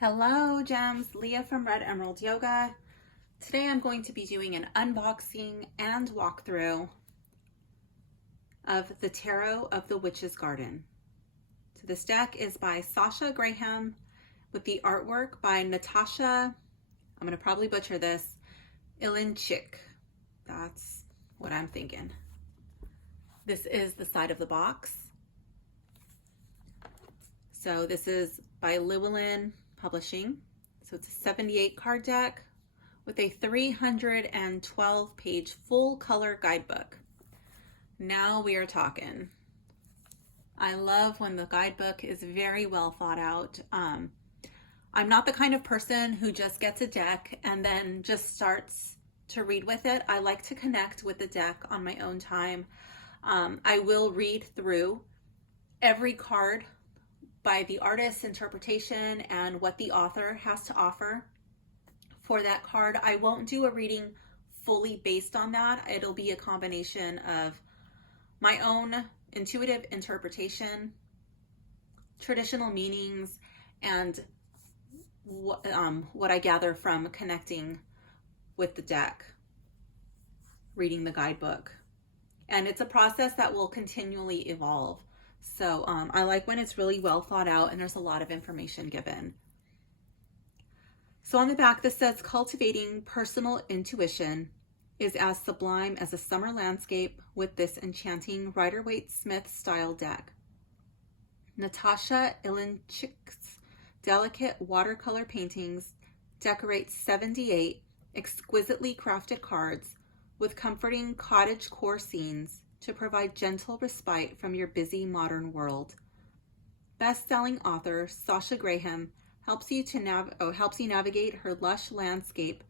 Hello gems, Leah from Red Emerald Yoga. Today I'm going to be doing an unboxing and walkthrough of the Tarot of the Witch's Garden. So this deck is by Sasha Graham with the artwork by Natasa, I'm going to probably butcher this, Ilincic. That's what I'm thinking. This is the side of the box. So this is by Llewellyn Publishing. So it's a 78 card deck with a 312 page full color guidebook. Now we are talking. I love when the guidebook is very well thought out. I'm not the kind of person who just gets a deck and then just starts to read with it. I like to connect with the deck on my own time. I will read through every card by the artist's interpretation and what the author has to offer for that card. I won't do a reading fully based on that. It'll be a combination of my own intuitive interpretation, traditional meanings, and what I gather from connecting with the deck, reading the guidebook. And it's a process that will continually evolve. So I like when it's really well thought out and there's a lot of information given. So on the back, this says, cultivating personal intuition is as sublime as a summer landscape with this enchanting Rider-Waite-Smith-style deck. Natasa Ilincic's delicate watercolor paintings decorate 78 exquisitely crafted cards with comforting cottagecore scenes to provide gentle respite from your busy modern world. Best-selling author Sasha Graham helps you navigate her lush landscape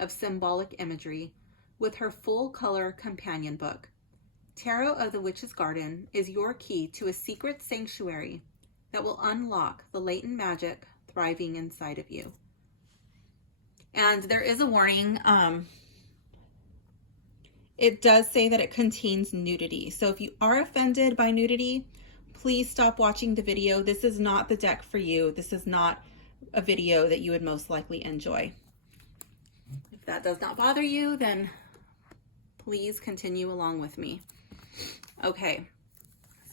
of symbolic imagery with her full-color companion book. Tarot of the Witch's Garden is your key to a secret sanctuary that will unlock the latent magic thriving inside of you. And there is a warning. It does say that it contains nudity. So if you are offended by nudity, please stop watching the video. This is not the deck for you. This is not a video that you would most likely enjoy. If that does not bother you, then please continue along with me. Okay,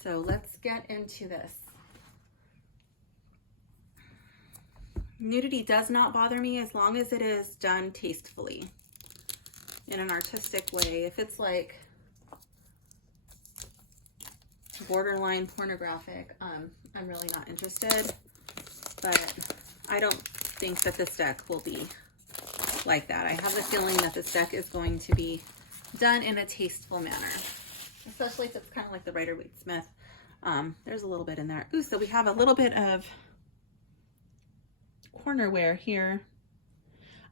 so let's get into this. Nudity does not bother me as long as it is done tastefully, in an artistic way. If it's like borderline pornographic, I'm really not interested. But I don't think that this deck will be like that. I have the feeling that this deck is going to be done in a tasteful manner, especially if it's kind of like the Rider-Waite-Smith. There's a little bit in there. Ooh, so we have a little bit of cornerware here.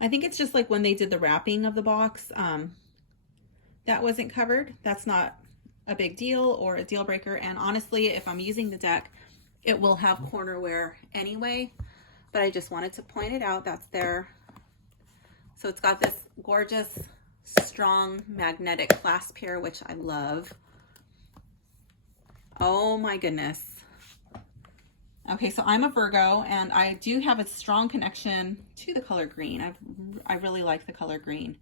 I think it's just like when they did the wrapping of the box, that wasn't covered. That's not a big deal or a deal breaker. And honestly, if I'm using the deck, it will have cornerware anyway, but I just wanted to point it out. That's there. So it's got this gorgeous, strong magnetic clasp here, which I love. Oh my goodness. Okay, so I'm a Virgo and I do have a strong connection to the color green. I really like the color green.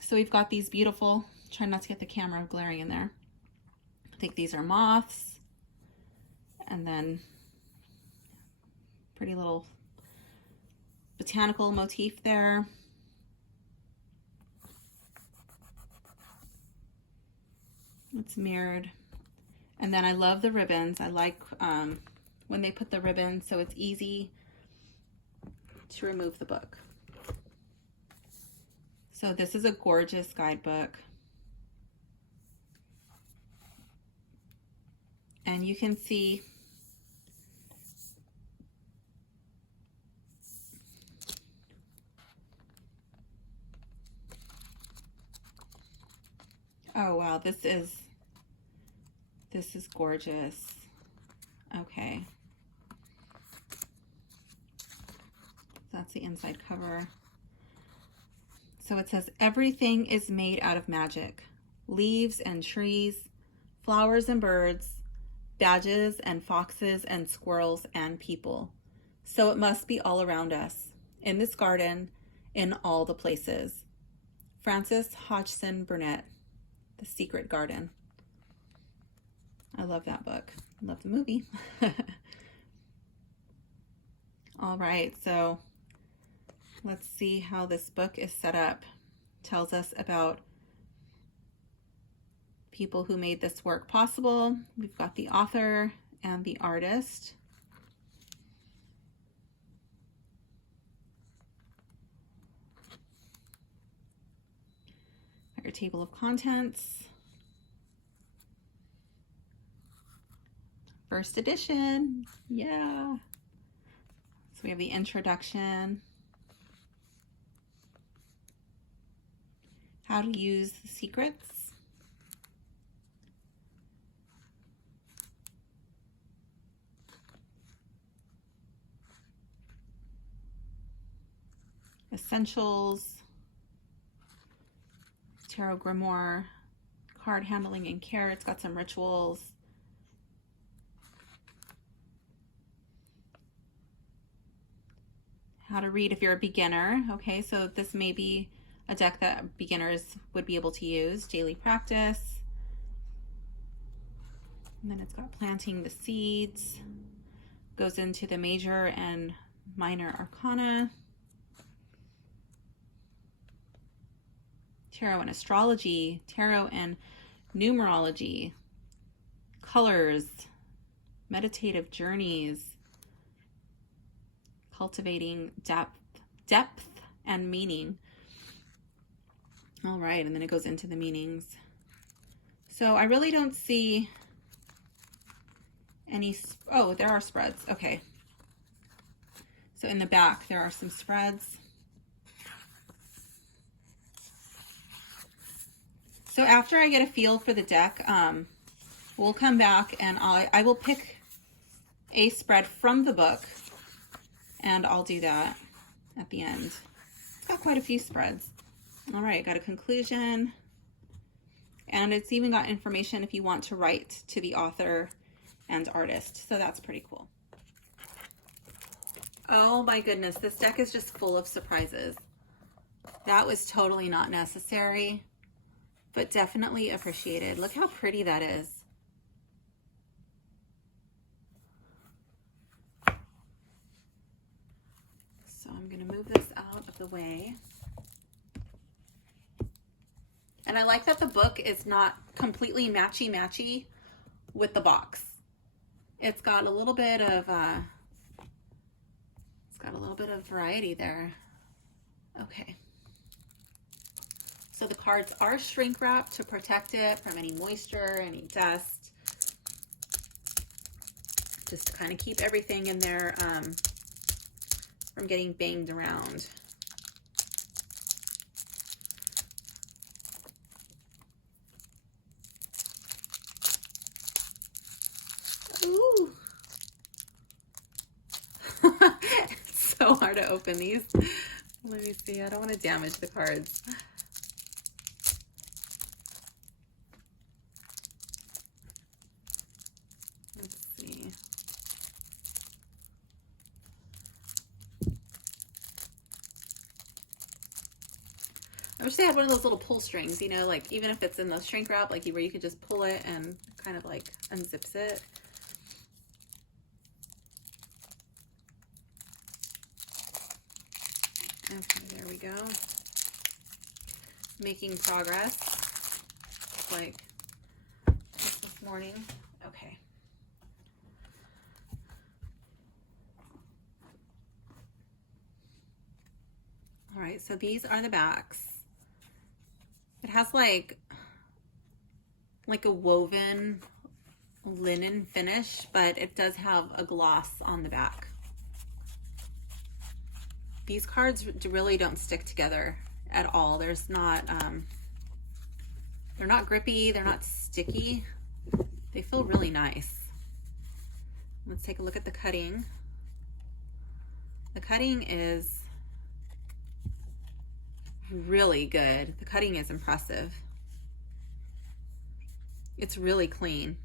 So we've got these beautiful, try not to get the camera glaring in there. I think these are moths. And then pretty little botanical motif there. It's mirrored. And then I love the ribbons. I like when they put the ribbons so it's easy to remove the book. So this is a gorgeous guidebook. And you can see oh wow, this is gorgeous. Okay. That's the inside cover. So it says, everything is made out of magic. Leaves and trees, flowers and birds, badges and foxes and squirrels and people. So it must be all around us, in this garden, in all the places. Frances Hodgson Burnett, The Secret Garden. I love that book. I love the movie. All right, so let's see how this book is set up. It tells us about people who made this work possible. We've got the author and the artist. Our table of contents. First edition, yeah. So we have the introduction, how to use the secrets, essentials, tarot grimoire, card handling and care. It's got some rituals. How to read if you're a beginner. Okay, so this may be a deck that beginners would be able to use. Daily practice. And then it's got planting the seeds. Goes into the major and minor arcana. Tarot and astrology. Tarot and numerology. Colors. Meditative journeys. Cultivating depth and meaning. All right, and then it goes into the meanings. So I really don't see any, oh, there are spreads. Okay. So in the back, there are some spreads. So after I get a feel for the deck, we'll come back and I will pick a spread from the book. And I'll do that at the end. It's got quite a few spreads. All right, got a conclusion. And it's even got information if you want to write to the author and artist. So that's pretty cool. Oh my goodness, this deck is just full of surprises. That was totally not necessary, but definitely appreciated. Look how pretty that is. I'm going to move this out of the way. And I like that the book is not completely matchy-matchy with the box. It's got a little bit of variety there. Okay. So the cards are shrink wrapped to protect it from any moisture, any dust. Just to kind of keep everything in there from getting banged around. Ooh. It's so hard to open these. Let me see. I don't want to damage the cards. Let's see. I wish they had one of those little pull strings, you know, like even if it's in the shrink wrap, like where you could just pull it and kind of like unzips it. Okay, there we go. Making progress, like this morning. Okay. All right, so these are the backs. It has like a woven linen finish, but it does have a gloss on the back. These cards really don't stick together at all. There's not, they're not grippy, they're not sticky. They feel really nice. Let's take a look at the cutting. The cutting is really good. The cutting is impressive. It's really clean.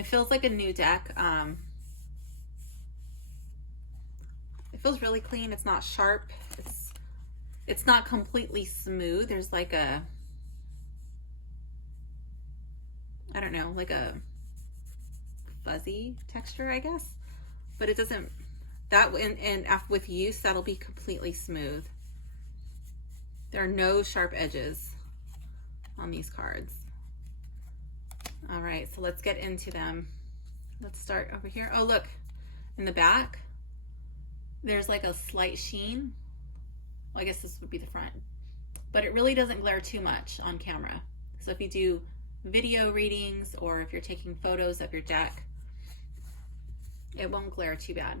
It feels like a new deck. It feels really clean. It's not sharp. It's not completely smooth. There's like a, I don't know, like a fuzzy texture, I guess. But it doesn't, that, and with use, that'll be completely smooth. There are no sharp edges on these cards. All right, so let's get into them. Let's start over here. Oh, look, in the back, there's like a slight sheen. Well, I guess this would be the front, but it really doesn't glare too much on camera. So if you do video readings or if you're taking photos of your deck, it won't glare too bad.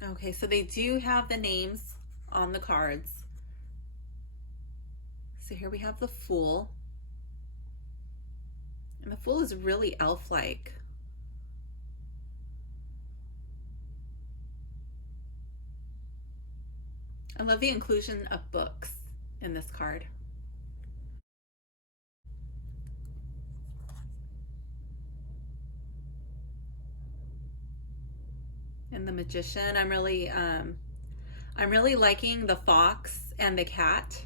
Okay, so they do have the names on the cards. So here we have the Fool. And the Fool is really elf-like. I love the inclusion of books in this card. And the Magician, I'm really liking the fox and the cat.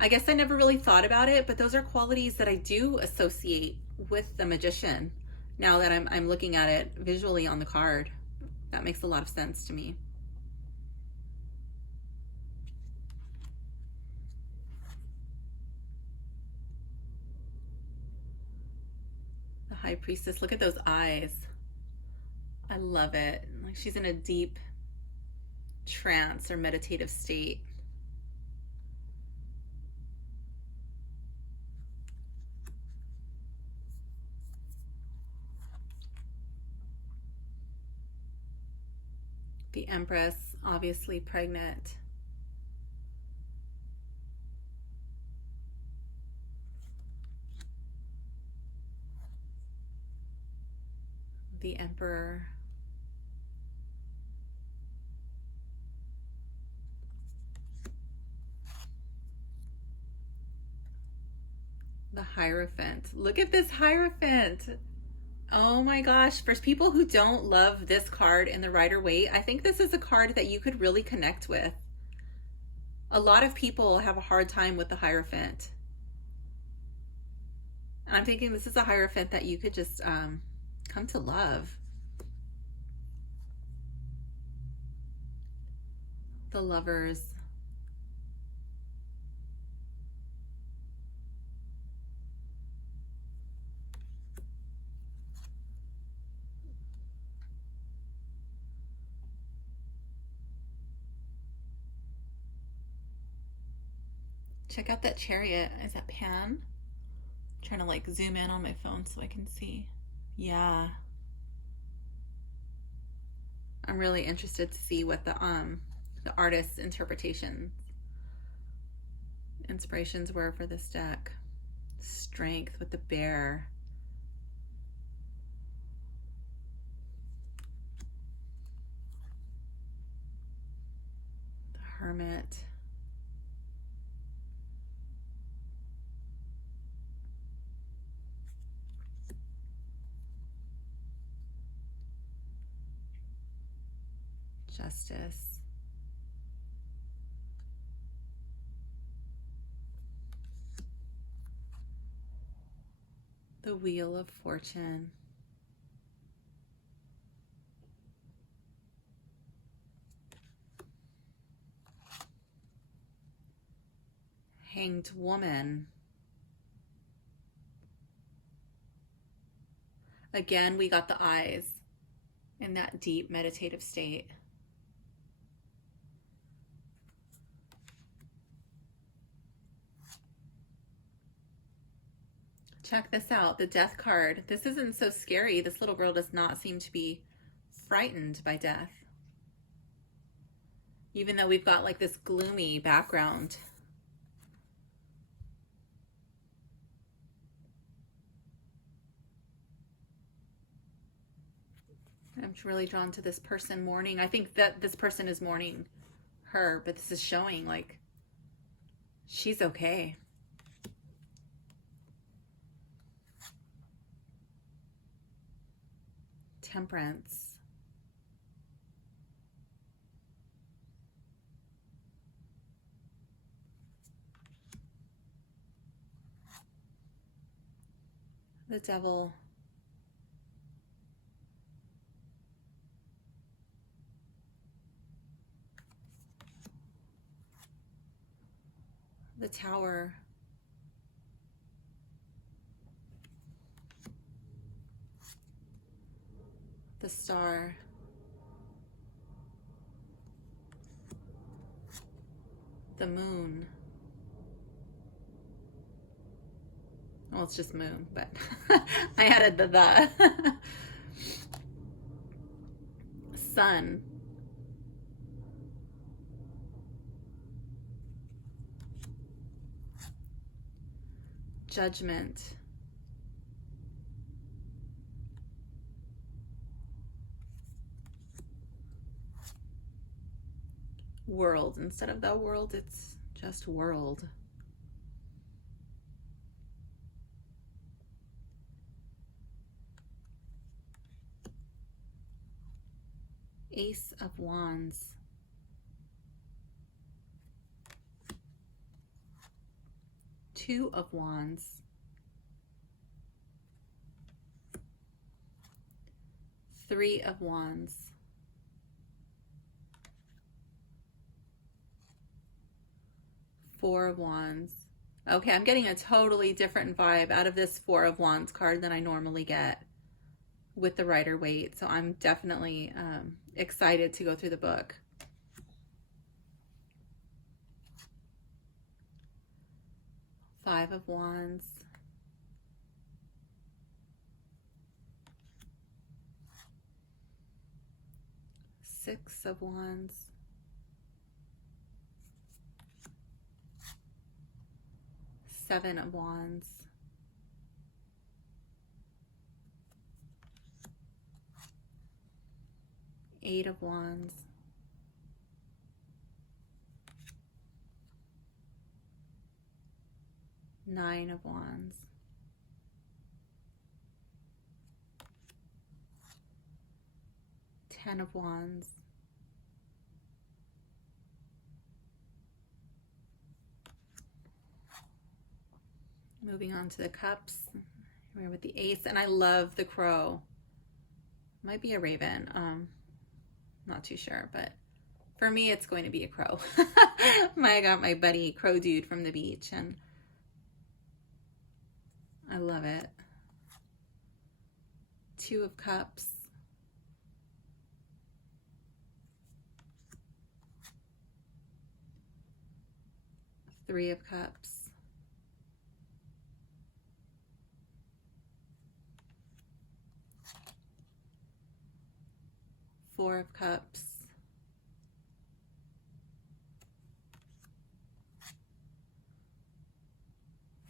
I guess I never really thought about it, but those are qualities that I do associate with the Magician. Now that I'm looking at it visually on the card, that makes a lot of sense to me. The High Priestess, look at those eyes. I love it. Like she's in a deep trance or meditative state. The Empress, obviously pregnant. The Emperor. The Hierophant. Look at this Hierophant. Oh my gosh, for people who don't love this card in the Rider-Waite, I think this is a card that you could really connect with. A lot of people have a hard time with the Hierophant. And I'm thinking this is a Hierophant that you could just come to love. The Lovers. Check out that chariot. Is that Pan? I'm trying to like zoom in on my phone so I can see. Yeah. I'm really interested to see what the artist's inspirations were for this deck. Strength with the Bear. The Hermit. Justice. The Wheel of Fortune. Hanged Woman. Again, we got the eyes in that deep meditative state. Check this out, the Death card. This isn't so scary. This little girl does not seem to be frightened by death. Even though we've got like this gloomy background. I'm really drawn to this person mourning. I think that this person is mourning her, but this is showing like she's okay. Temperance. The Devil. The Tower. The Star. The Moon. Well, it's just moon, but I added the. Sun. Judgment. World. Instead of the world, it's just world. Ace of Wands. Two of Wands. Three of Wands. Four of Wands. Okay, I'm getting a totally different vibe out of this Four of Wands card than I normally get with the Rider-Waite. So I'm definitely excited to go through the book. Five of Wands. Six of Wands. Seven of Wands. Eight of Wands. Nine of Wands. Ten of Wands. Moving on to the cups. We're with the Ace, and I love the crow. Might be a raven. Not too sure, but for me, it's going to be a crow. I got my buddy Crow Dude from the beach, and I love it. Two of Cups. Three of Cups. Four of Cups.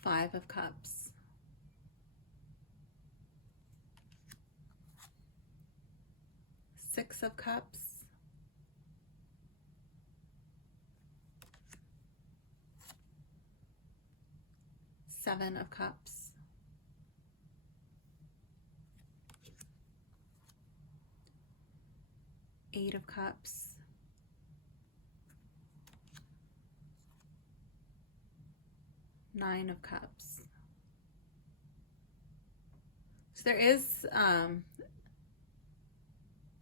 Five of Cups. Six of Cups. Seven of Cups. Eight of Cups. Nine of Cups. So there is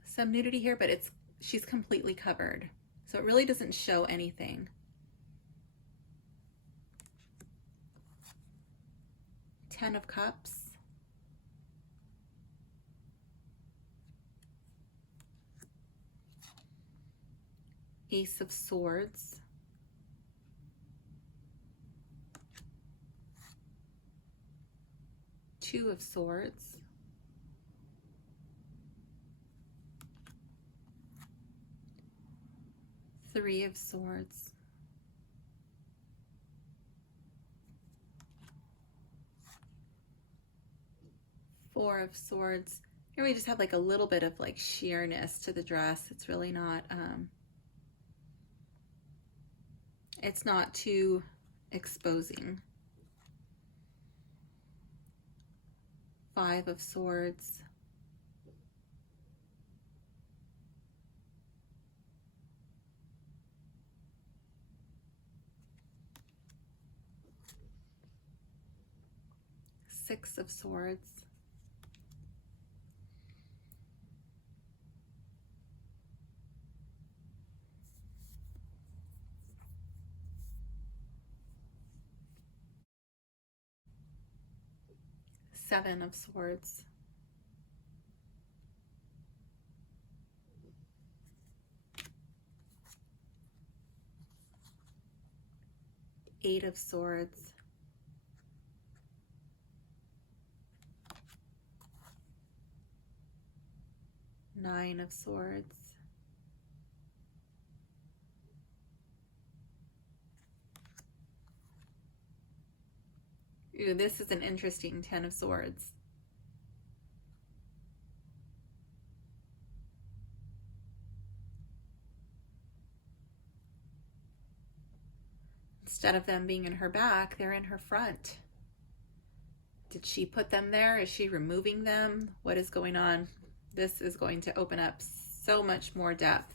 some nudity here, but she's completely covered. So it really doesn't show anything. 10 of Cups. Ace of Swords. Two of Swords. Three of Swords. Four of Swords. Here we just have like a little bit of like sheerness to the dress. It's really not, it's not too exposing. Five of Swords. Six of Swords. Seven of Swords. Eight of Swords. Nine of Swords. Ooh, this is an interesting Ten of Swords. Instead of them being in her back, they're in her front. Did she put them there? Is she removing them? What is going on? This is going to open up so much more depth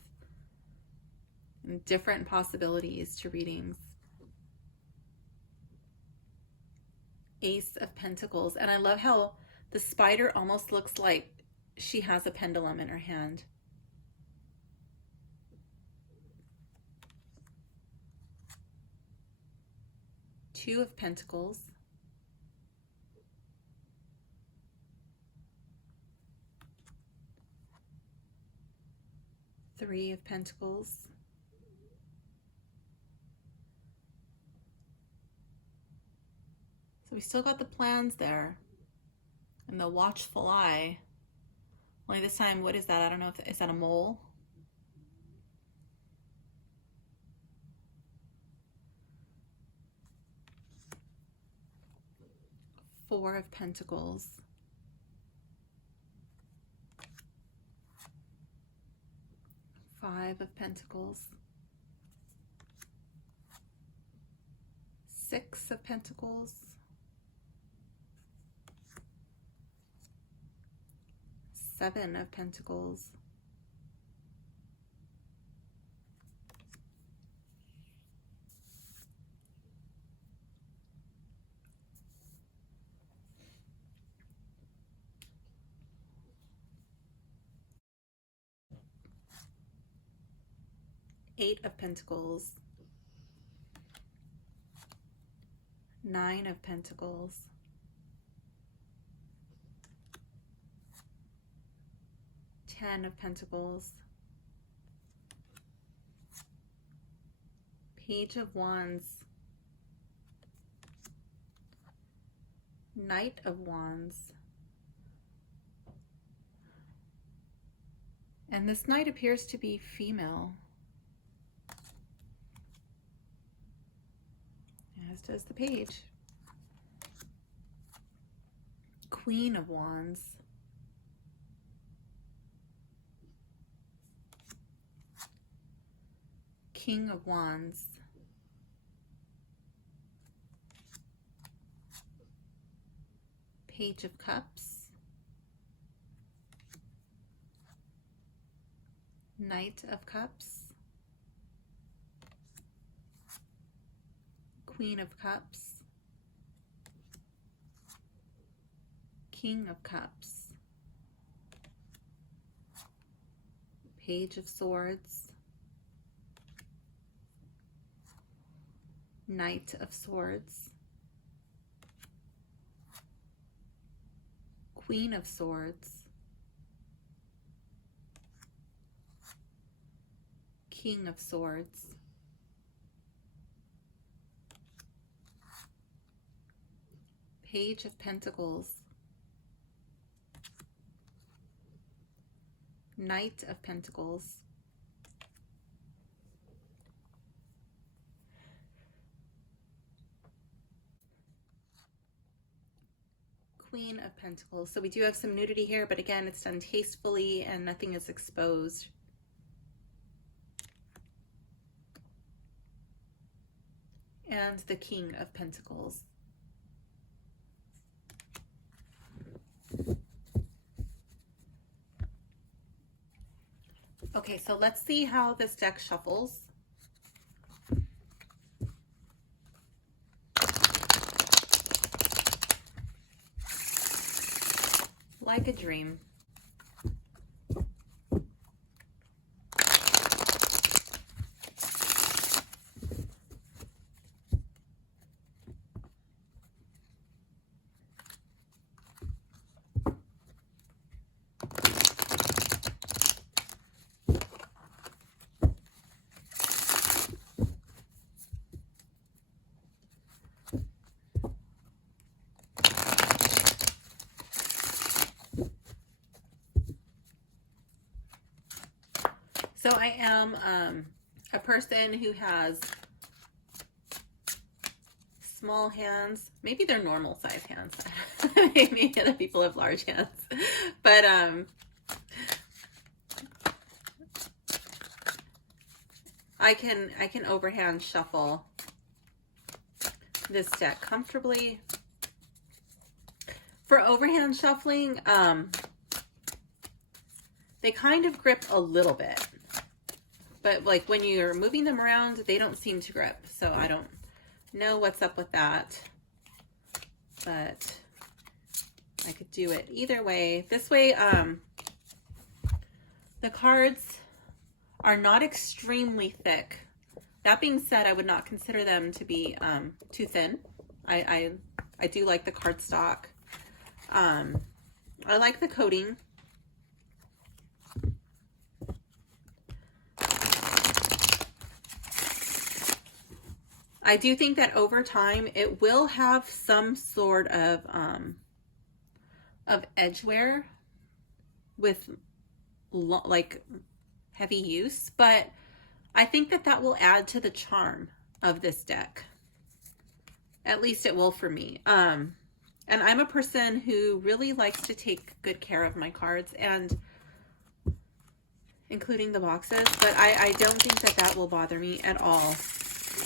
and different possibilities to readings. Ace of Pentacles. And I love how the spider almost looks like she has a pendulum in her hand. Two of Pentacles. Three of Pentacles. So we still got the plans there. And the watchful eye. Only this time, what is that? I don't know if, is that a mole? Four of Pentacles. Five of Pentacles. Six of Pentacles. Seven of Pentacles. Eight of Pentacles. Nine of Pentacles. Ten of Pentacles. Page of Wands. Knight of Wands. And this knight appears to be female, as does the page. Queen of Wands. King of Wands. Page of Cups. Knight of Cups. Queen of Cups. King of Cups. Page of Swords. Knight of Swords. Queen of Swords. King of Swords. Page of Pentacles. Knight of Pentacles. Queen of Pentacles. So we do have some nudity here, but again, it's done tastefully and nothing is exposed. And the King of Pentacles. Okay, so let's see how this deck shuffles. like a dream. So I am a person who has small hands. Maybe they're normal size hands. Maybe other people have large hands. But I can overhand shuffle this deck comfortably. For overhand shuffling, they kind of grip a little bit. But like when you're moving them around, they don't seem to grip. So I don't know what's up with that. But I could do it either way. This way, the cards are not extremely thick. That being said, I would not consider them to be too thin. I do like the cardstock. I like the coating. I do think that over time it will have some sort of edge wear with like heavy use, but I think that that will add to the charm of this deck. At least it will for me. And I'm a person who really likes to take good care of my cards, and including the boxes, but I don't think that that will bother me at all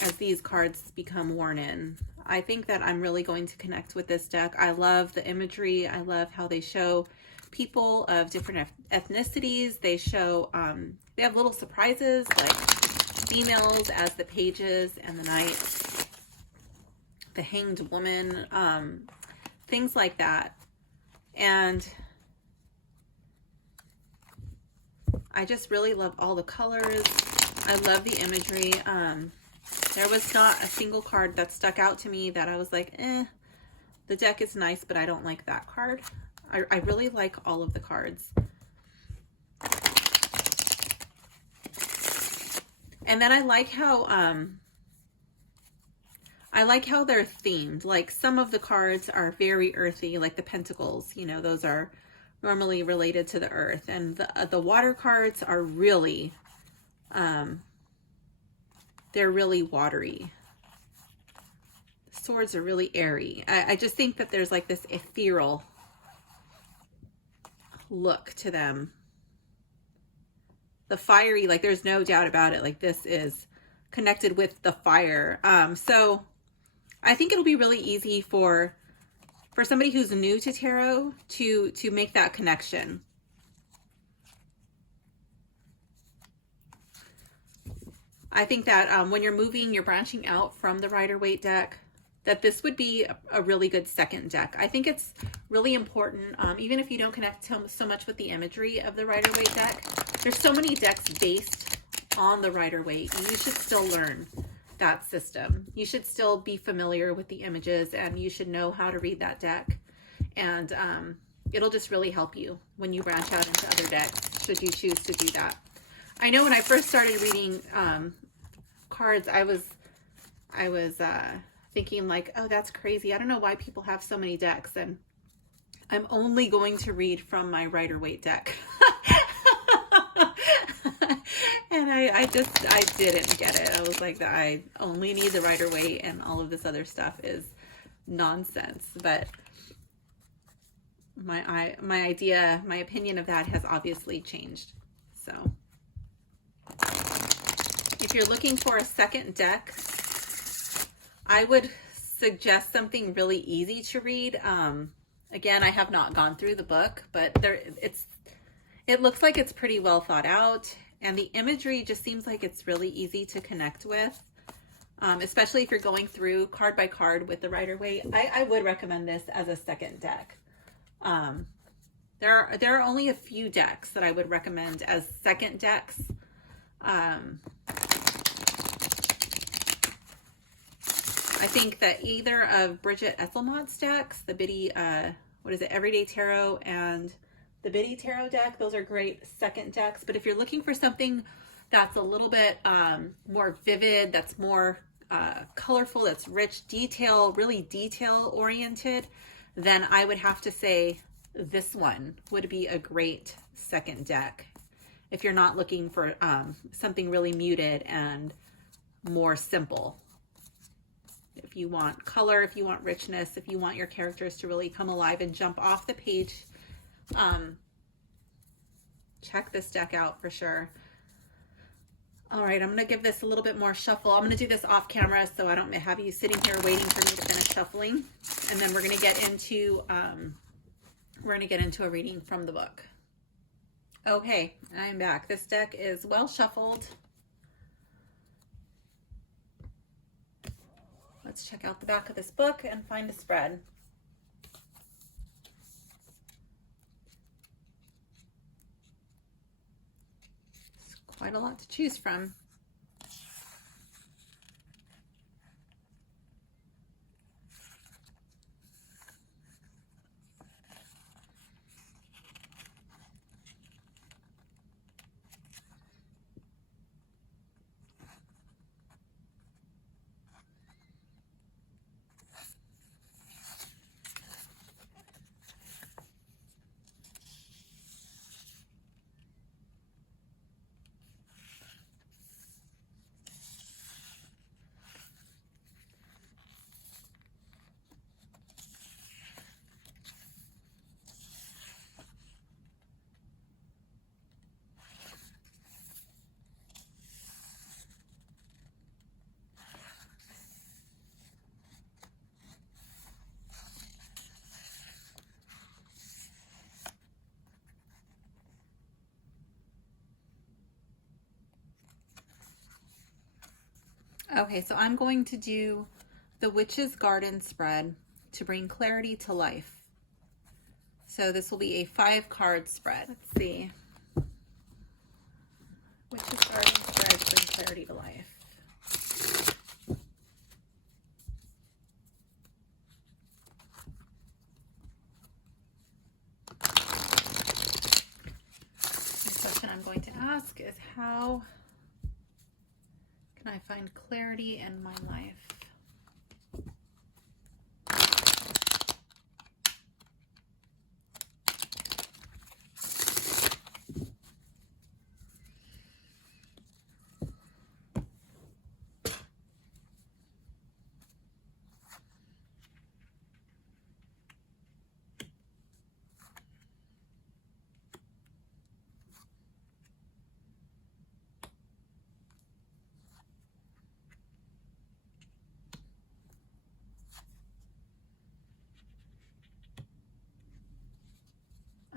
as these cards become worn in. I think that I'm really going to connect with this deck. I love the imagery. I love how they show people of different ethnicities. They show, they have little surprises like females as the pages and the knights, the hanged woman, things like that. And I just really love all the colors. I love the imagery. There was not a single card that stuck out to me that I was like, the deck is nice, but I don't like that card. I really like all of the cards. And then I like how they're themed. Like some of the cards are very earthy, like the pentacles, you know, those are normally related to the earth. And the water cards are really, they're really watery. The swords are really airy. I just think that there's like this ethereal look to them. The fiery, like there's no doubt about it. Like this is connected with the fire. So I think it'll be really easy for somebody who's new to tarot to make that connection. I think that when you're moving, you're branching out from the Rider-Waite deck, that this would be a really good second deck. I think it's really important, even if you don't connect so much with the imagery of the Rider-Waite deck. There's so many decks based on the Rider-Waite. You should still learn that system. You should still be familiar with the images, and you should know how to read that deck. And it'll just really help you when you branch out into other decks, should you choose to do that. I know when I first started reading cards, I was thinking like, oh, that's crazy. I don't know why people have so many decks, and I'm only going to read from my Rider-Waite deck. And I didn't get it. I was like, I only need the Rider-Waite, and all of this other stuff is nonsense. But my opinion of that has obviously changed. So if you're looking for a second deck, I would suggest something really easy to read. Again, I have not gone through the book, but it looks like it's pretty well thought out, and the imagery just seems like it's really easy to connect with, especially if you're going through card by card with the Rider-Waite. I would recommend this as a second deck. There are only a few decks that I would recommend as second decks. I think that either of Bridget Esselmont's decks, the Biddy, what is it, Everyday Tarot, and the Biddy Tarot deck, those are great second decks. But if you're looking for something that's a little bit more vivid, that's more colorful, that's rich, really detail oriented, then I would have to say this one would be a great second deck. If you're not looking for something really muted and more simple. If you want color, if you want richness, if you want your characters to really come alive and jump off the page, check this deck out for sure. All right, I'm going to give this a little bit more shuffle. I'm going to do this off camera so I don't have you sitting here waiting for me to finish shuffling. And then we're going to get into a reading from the book. Okay, I'm back. This deck is well shuffled. Let's check out the back of this book and find a spread. It's quite a lot to choose from. Okay, so I'm going to do the Witch's Garden spread to bring clarity to life. So this will be a 5-card spread. Let's see. Witch's Garden spread to bring clarity to life. The question I'm going to ask is, how can I find clarity in my life?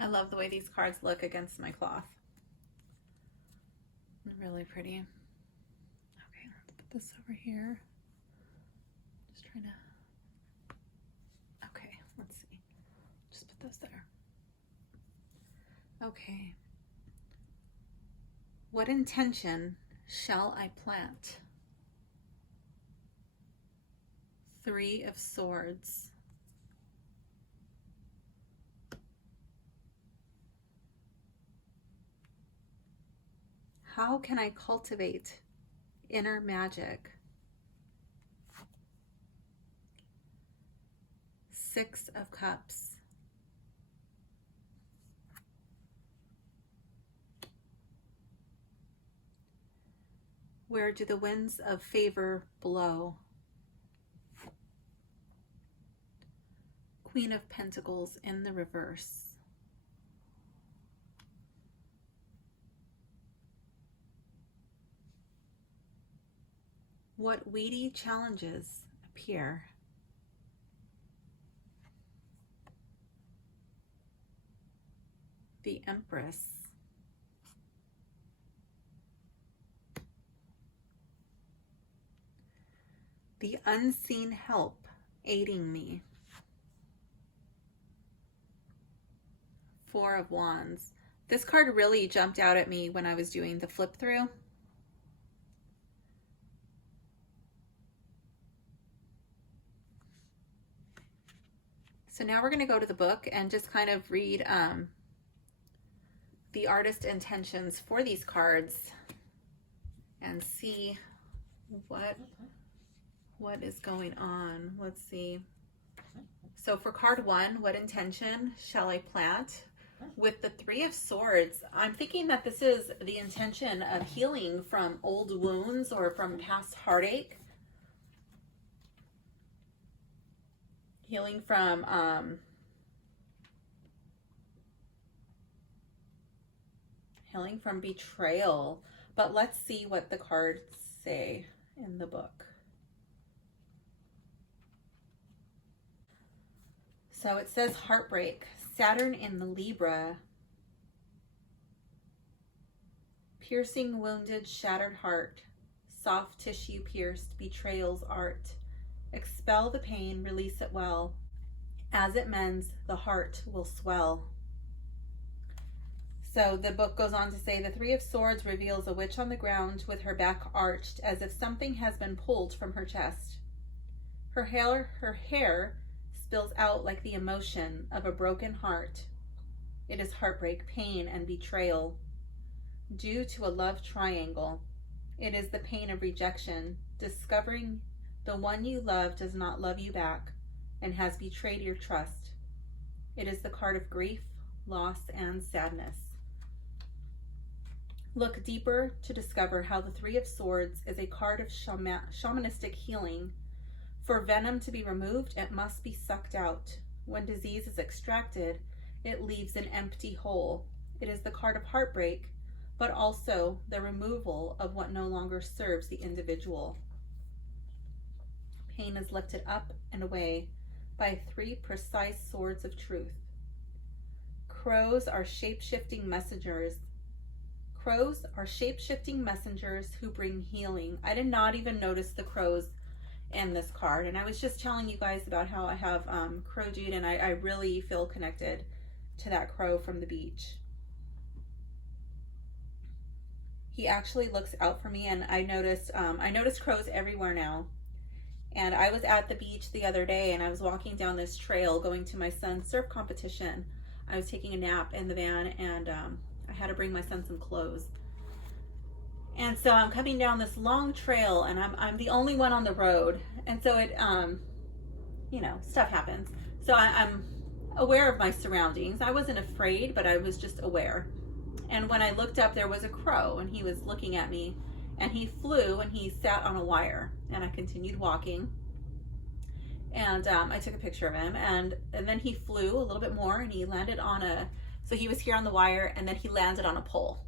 I love the way these cards look against my cloth. Really pretty. Okay, let's put this over here. Just trying to... Okay, let's see. Just put those there. Okay. What intention shall I plant? 3 of Swords. How can I cultivate inner magic? 6 of Cups. Where do the winds of favor blow? Queen of Pentacles in the reverse. What weedy challenges appear? The Empress. The unseen help aiding me. Four of Wands. This card really jumped out at me when I was doing the flip through. So now we're going to go to the book and just kind of read the artist intentions for these cards and see what is going on. Let's see. So for card 1, what intention shall I plant? With the Three of Swords, I'm thinking that this is the intention of healing from old wounds or from past heartache. Healing from betrayal. But let's see what the cards say in the book. So it says heartbreak, Saturn in the Libra. Piercing, wounded, shattered heart, soft tissue pierced, betrayal's art. Expel the pain, release it well. As it mends, the heart will swell. So the book goes on to say, the Three of Swords reveals a witch on the ground with her back arched as if something has been pulled from her chest. Her hair spills out like the emotion of a broken heart. It is heartbreak, pain, and betrayal. Due to a love triangle, it is the pain of rejection, discovering the one you love does not love you back and has betrayed your trust. It is the card of grief, loss, and sadness. Look deeper to discover how the Three of Swords is a card of shamanistic healing. For venom to be removed, it must be sucked out. When disease is extracted, it leaves an empty hole. It is the card of heartbreak, but also the removal of what no longer serves the individual. Pain is lifted up and away by 3 precise swords of truth. Crows are shape-shifting messengers. Crows are shape-shifting messengers who bring healing. I did not even notice the crows in this card, and I was just telling you guys about how I have Crow Dude, and I really feel connected to that crow from the beach. He actually looks out for me, and I noticed crows everywhere now. And I was at the beach the other day, and I was walking down this trail going to my son's surf competition. I was taking a nap in the van, and I had to bring my son some clothes. And so I'm coming down this long trail, and I'm the only one on the road. And so it, you know, stuff happens. So I'm aware of my surroundings. I wasn't afraid, but I was just aware. And when I looked up, there was a crow, and he was looking at me, and he flew, and he sat on a wire. And I continued walking, and I took a picture of him, and then he flew a little bit more, and he landed on so he was here on the wire, and then he landed on a pole.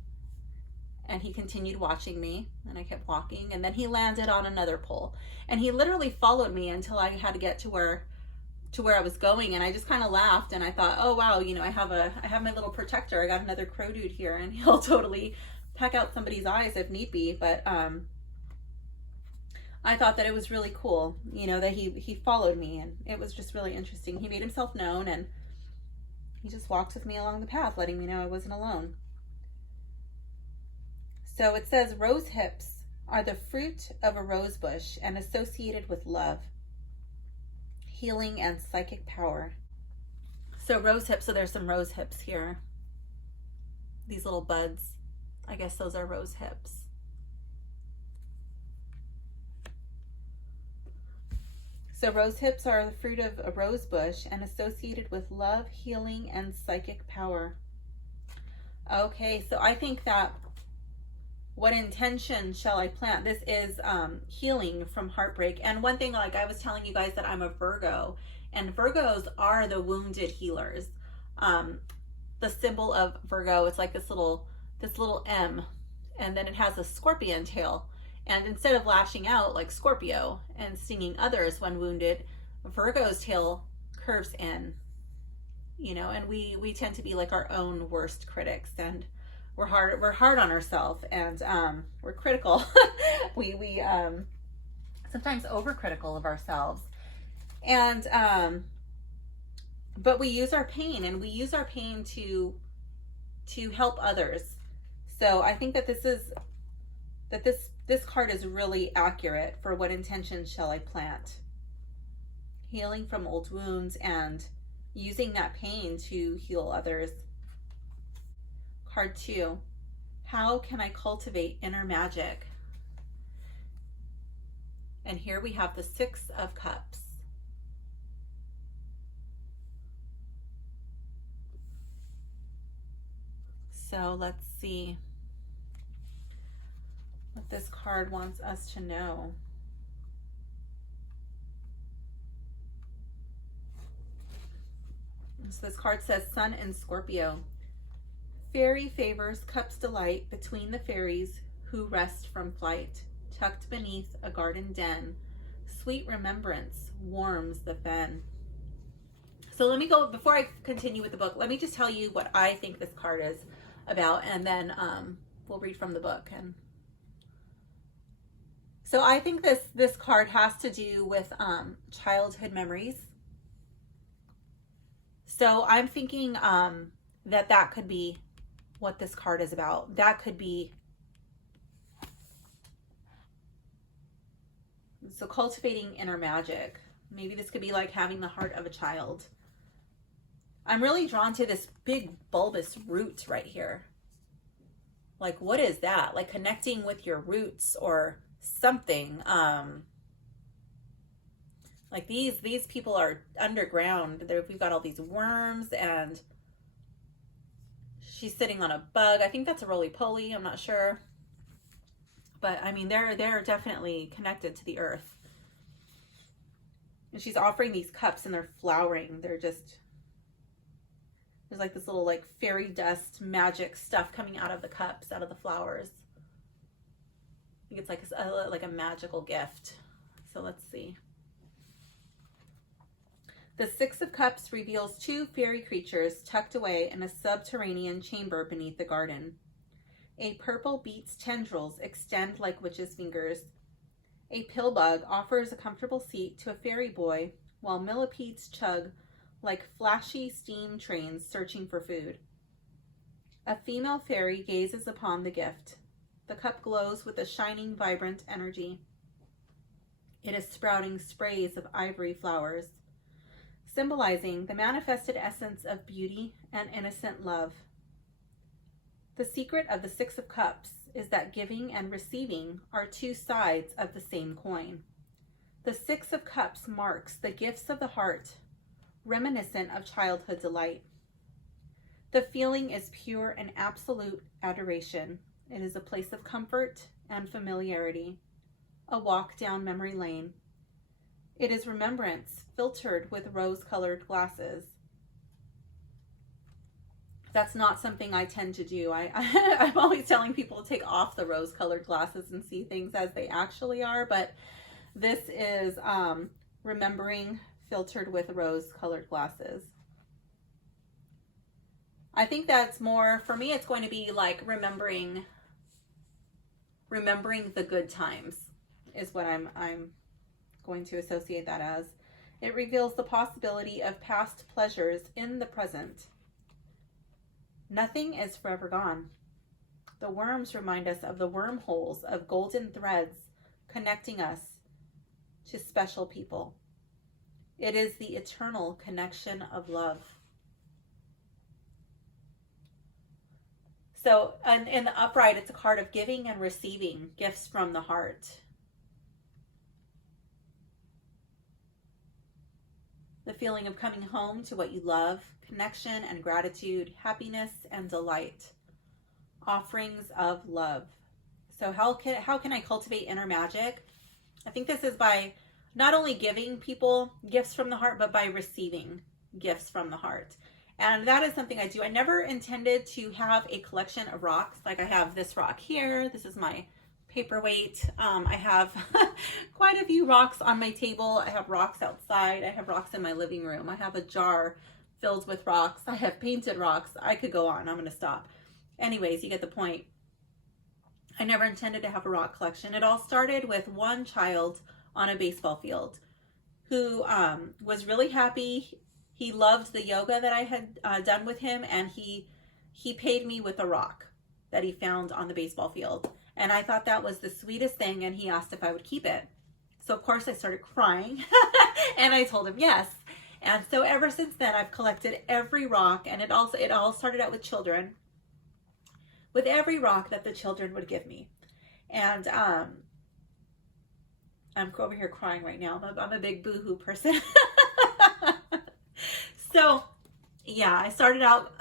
And he continued watching me, and I kept walking, and then he landed on another pole, and he literally followed me until I had to get to where I was going. And I just kind of laughed, and I thought, oh wow, you know, I have my little protector. I got another crow dude here, and he'll totally peck out somebody's eyes if need be. But I thought that it was really cool, you know, that he followed me, and it was just really interesting. He made himself known, and he just walked with me along the path, letting me know I wasn't alone. So it says, rose hips are the fruit of a rose bush and associated with love, healing, and psychic power. So rose hips, so there's some rose hips here. These little buds, I guess those are rose hips. So rose hips are the fruit of a rose bush and associated with love, healing, and psychic power. Okay, so I think that what intention shall I plant? This is healing from heartbreak. And one thing, like I was telling you guys that I'm a Virgo, and Virgos are the wounded healers. The symbol of Virgo, it's like this little M, and then it has a scorpion tail. And instead of lashing out like Scorpio and stinging others when wounded, Virgo's tail curves in, you know, and we tend to be like our own worst critics, and we're hard on ourselves, and we're critical. we sometimes overcritical of ourselves. And but we use our pain, and we use our pain to help others. So I think that this card is really accurate for what intention shall I plant. Healing from old wounds and using that pain to heal others. Card 2, how can I cultivate inner magic? And here we have the 6 of Cups. So let's see what this card wants us to know. So this card says Sun in Scorpio. Fairy favors Cups delight between the fairies who rest from flight. Tucked beneath a garden den, sweet remembrance warms the fen. So let me go, before I continue with the book, let me just tell you what I think this card is about, and then we'll read from the book. And so I think this card has to do with childhood memories. So I'm thinking that could be what this card is about. That could be, so cultivating inner magic. Maybe this could be like having the heart of a child. I'm really drawn to this big bulbous root right here. Like, what is that? Like connecting with your roots or something. Like these people are underground. We've got all these worms, and she's sitting on a bug. I think that's a roly-poly. I'm not sure. But I mean, they're definitely connected to the earth. And she's offering these cups, and they're flowering. They're just, there's like this little like fairy dust magic stuff coming out of the cups, out of the flowers. I think it's like a magical gift. So let's see. The 6 of Cups reveals 2 fairy creatures tucked away in a subterranean chamber beneath the garden. A purple beet's tendrils extend like witches' fingers. A pillbug offers a comfortable seat to a fairy boy, while millipedes chug like flashy steam trains searching for food. A female fairy gazes upon the gift. The cup glows with a shining, vibrant energy. It is sprouting sprays of ivory flowers, symbolizing the manifested essence of beauty and innocent love. The secret of the 6 of Cups is that giving and receiving are 2 sides of the same coin. The 6 of Cups marks the gifts of the heart, reminiscent of childhood delight. The feeling is pure and absolute adoration. It is a place of comfort and familiarity, a walk down memory lane. It is remembrance filtered with rose-colored glasses. That's not something I tend to do. I'm always telling people to take off the rose-colored glasses and see things as they actually are, but this is remembering filtered with rose-colored glasses. I think that's more, for me, it's going to be like remembering the good times is what I'm going to associate that as. It reveals the possibility of past pleasures in the present. Nothing is forever gone. The worms remind us of the wormholes of golden threads connecting us to special people. It is the eternal connection of love. So, and in the upright, it's a card of giving and receiving gifts from the heart. The feeling of coming home to what you love, connection and gratitude, happiness and delight, offerings of love. So how can I cultivate inner magic? I think this is by not only giving people gifts from the heart, but by receiving gifts from the heart. And that is something I do. I never intended to have a collection of rocks. Like I have this rock here. This is my paperweight. I have quite a few rocks on my table. I have rocks outside. I have rocks in my living room. I have a jar filled with rocks. I have painted rocks. I could go on. I'm going to stop. Anyways, you get the point. I never intended to have a rock collection. It all started with one child on a baseball field who was really happy. He loved the yoga that I had done with him, and he paid me with a rock that he found on the baseball field. And I thought that was the sweetest thing, and he asked if I would keep it. So of course I started crying and I told him yes. And so ever since then I've collected every rock, and it all started out with children, with every rock that the children would give me. And I'm over here crying right now. I'm a big boohoo person. So yeah, I started out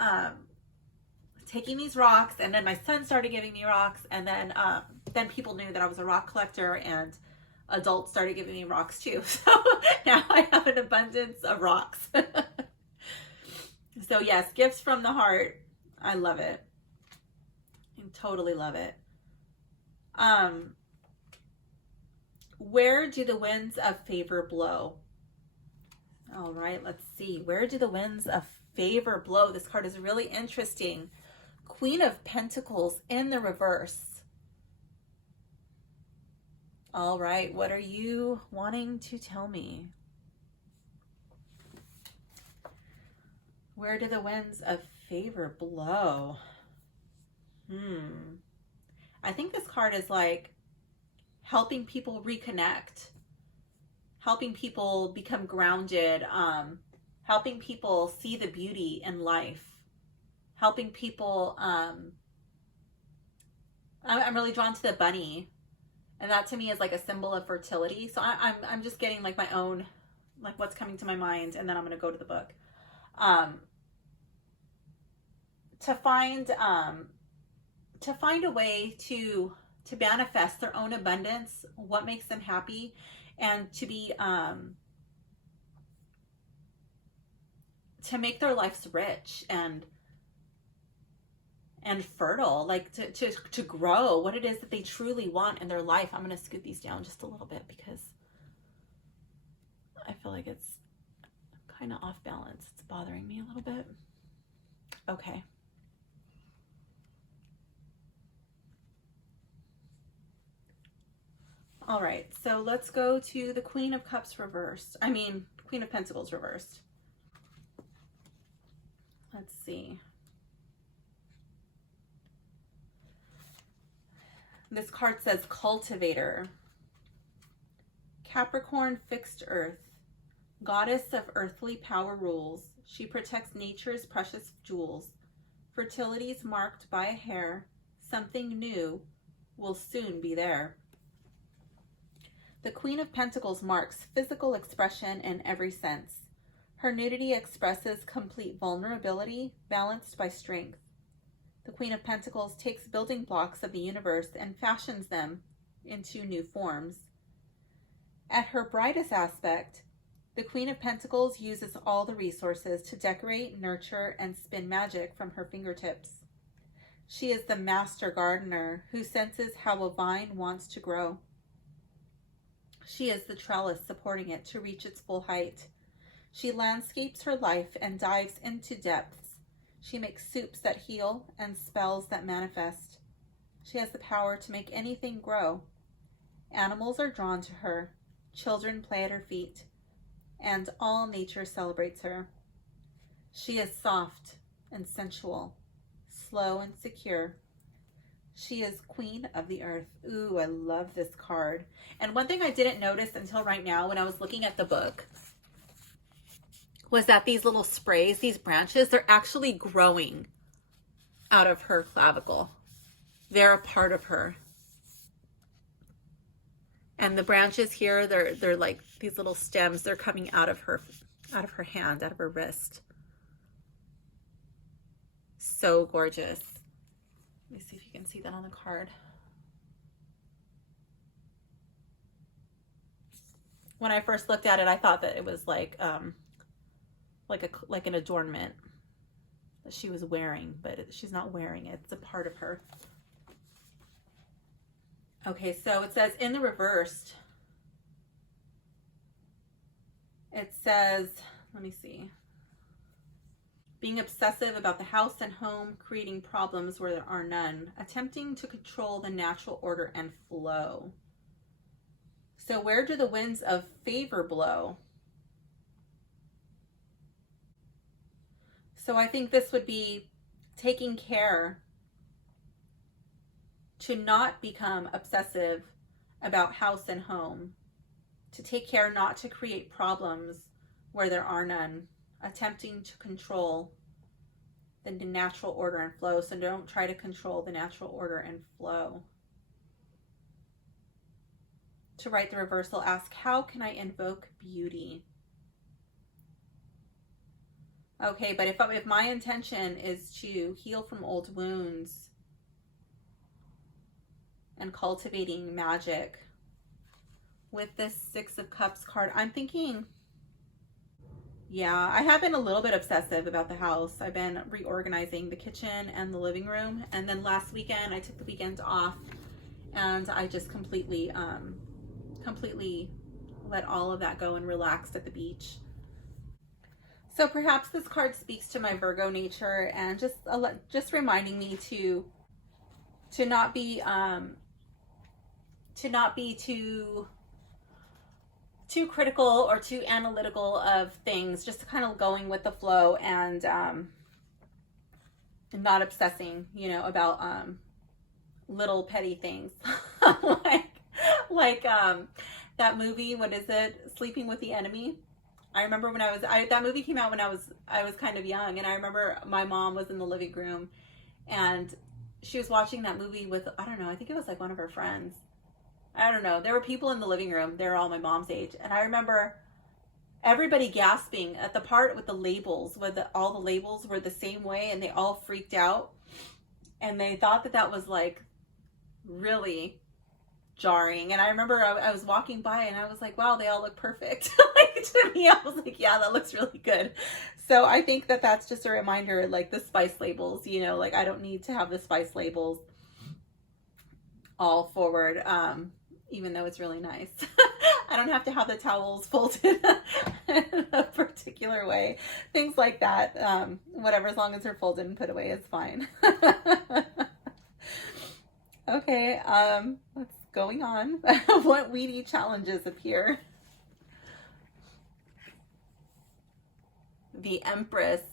taking these rocks, and then my son started giving me rocks, and then people knew that I was a rock collector, and adults started giving me rocks too. So now I have an abundance of rocks. So yes, gifts from the heart. I love it. I totally love it. Where do the winds of favor blow? All right, let's see. Where do the winds of favor blow? This card is really interesting. Queen of Pentacles in the reverse. All right, what are you wanting to tell me? Where do the winds of favor blow? I think this card is like helping people reconnect, helping people become grounded, helping people see the beauty in life, helping people, I'm really drawn to the bunny, and that to me is like a symbol of fertility. So I'm just getting like my own, like what's coming to my mind, and then I'm going to go to the book. To find a way to manifest their own abundance, what makes them happy, and to be to make their lives rich and fertile, like to grow what it is that they truly want in their life. I'm going to scoot these down just a little bit because I feel like it's kind of off balance. It's bothering me a little bit. Okay. All right, so let's go to the Queen of Cups reversed. Queen of Pentacles reversed. Let's see. This card says Cultivator. Capricorn fixed earth. Goddess of earthly power rules. She protects nature's precious jewels. Fertility's marked by a hair. Something new will soon be there. The Queen of Pentacles marks physical expression in every sense. Her nudity expresses complete vulnerability, balanced by strength. The Queen of Pentacles takes building blocks of the universe and fashions them into new forms. At her brightest aspect, the Queen of Pentacles uses all the resources to decorate, nurture, and spin magic from her fingertips. She is the master gardener who senses how a vine wants to grow. She is the trellis supporting it to reach its full height. She landscapes her life and dives into depths. She makes soups that heal and spells that manifest. She has the power to make anything grow. Animals are drawn to her. Children play at her feet. And all nature celebrates her. She is soft and sensual, slow and secure. She is Queen of the Earth. Ooh, I love this card. And one thing I didn't notice until right now when I was looking at the book was that these little sprays, these branches, they're actually growing out of her clavicle. They're a part of her. And the branches here, they're like these little stems. They're coming out of her hand, out of her wrist. So gorgeous. Let me see if you can see that on the card. When I first looked at it, I thought that it was like an adornment that she was wearing, but she's not wearing it. It's a part of her. Okay, so it says in the reversed, it says, let me see. Being obsessive about the house and home, creating problems where there are none, attempting to control the natural order and flow. So where do the winds of favor blow? So I think this would be taking care to not become obsessive about house and home, to take care not to create problems where there are none, attempting to control the natural order and flow. So don't try to control the natural order and flow. To write the reversal, ask, how can I invoke beauty? Okay, but if my intention is to heal from old wounds and cultivating magic with this Six of Cups card, I'm thinking, yeah, I have been a little bit obsessive about the house. I've been reorganizing the kitchen and the living room. And then last weekend, I took the weekend off and I just completely let all of that go and relaxed at the beach. So perhaps this card speaks to my Virgo nature and just reminding me to not be too critical or too analytical of things, just kind of going with the flow and not obsessing, about little petty things like that movie. What is it? Sleeping with the Enemy. I remember when that movie came out when I was kind of young, and I remember my mom was in the living room and she was watching that movie with, I don't know, I think it was like one of her friends. I don't know. There were people in the living room. They were all my mom's age. And I remember everybody gasping at the part with the labels, all the labels were the same way, and they all freaked out. And they thought that was like really jarring. And I remember I was walking by and I was like, wow, they all look perfect. Like, to me, I was like, yeah, that looks really good. So I think that that's just a reminder, like the spice labels, like I don't need to have the spice labels all forward, even though it's really nice. I don't have to have the towels folded in a particular way. Things like that. Whatever, as long as they're folded and put away, it's fine. Okay, what's going on? What weedy challenges appear? The Empress.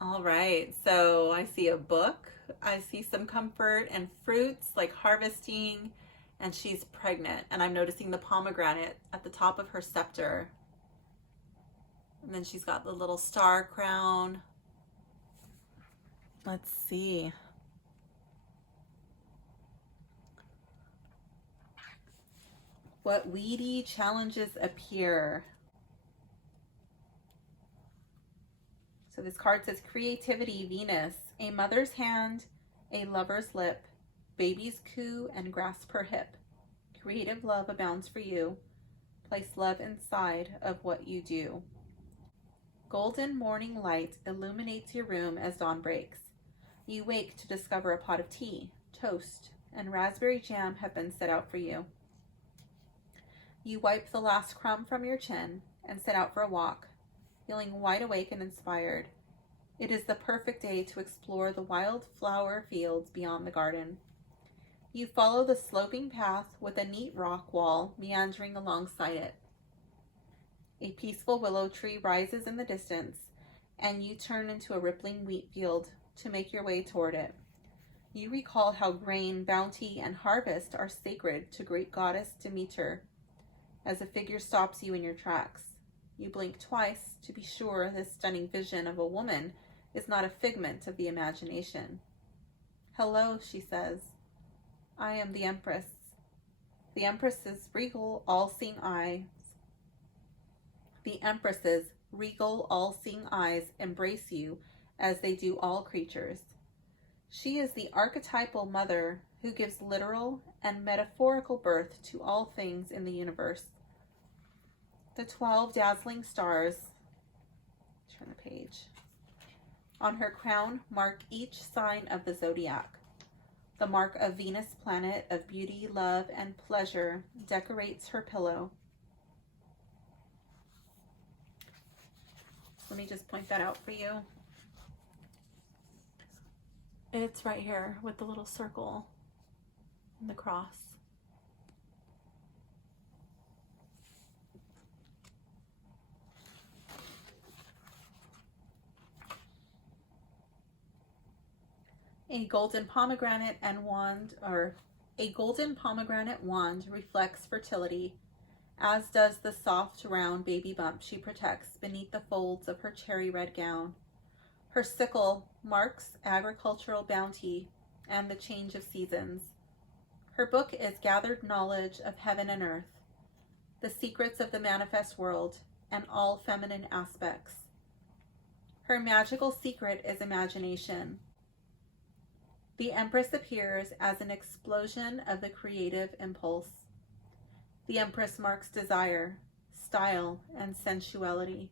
All right, so I see a book. I see some comfort and fruits like harvesting, and she's pregnant. And I'm noticing the pomegranate at the top of her scepter. And then she's got the little star crown. Let's see. What weedy challenges appear? So this card says creativity, Venus, a mother's hand, a lover's lip, baby's coo, and grasp her hip. Creative love abounds for you. Place love inside of what you do. Golden morning light illuminates your room as dawn breaks. You wake to discover a pot of tea, toast, and raspberry jam have been set out for you. You wipe the last crumb from your chin and set out for a walk, feeling wide awake and inspired. It is the perfect day to explore the wild flower fields beyond the garden. You follow the sloping path with a neat rock wall meandering alongside it. A peaceful willow tree rises in the distance, and you turn into a rippling wheat field to make your way toward it. You recall how grain, bounty, and harvest are sacred to great goddess Demeter. As a figure stops you in your tracks, you blink twice to be sure this stunning vision of a woman is not a figment of the imagination. Hello, she says. I am the Empress. The Empress's regal, all-seeing eyes. The Empress's regal, all-seeing eyes embrace you as they do all creatures. She is the archetypal mother who gives literal and metaphorical birth to all things in the universe. The 12 dazzling stars, turn the page, on her crown mark each sign of the zodiac. The mark of Venus, planet of beauty, love, and pleasure, decorates her pillow. Let me just point that out for you. It's right here with the little circle and the cross. A golden pomegranate wand reflects fertility, as does the soft, round baby bump she protects beneath the folds of her cherry red gown. Her sickle marks agricultural bounty and the change of seasons. Her book is gathered knowledge of heaven and earth, the secrets of the manifest world, and all feminine aspects. Her magical secret is imagination. The Empress appears as an explosion of the creative impulse. The Empress marks desire, style, and sensuality.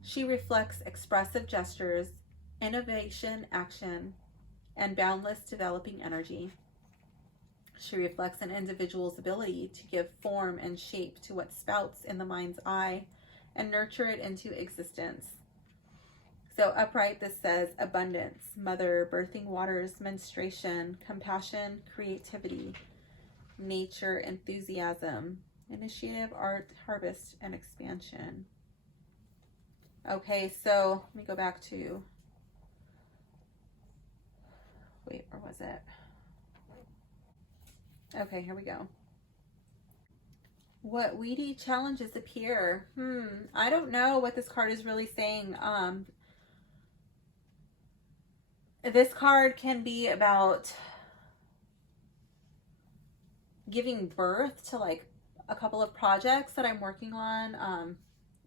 She reflects expressive gestures, innovation, action, and boundless developing energy. She reflects an individual's ability to give form and shape to what spouts in the mind's eye and nurture it into existence. So upright, this says abundance, mother, birthing waters, menstruation, compassion, creativity, nature, enthusiasm, initiative, art, harvest, and expansion. Okay, so let me go back to, where was it? Okay, here we go. What weedy challenges appear? I don't know what this card is really saying. This card can be about giving birth to like a couple of projects that I'm working on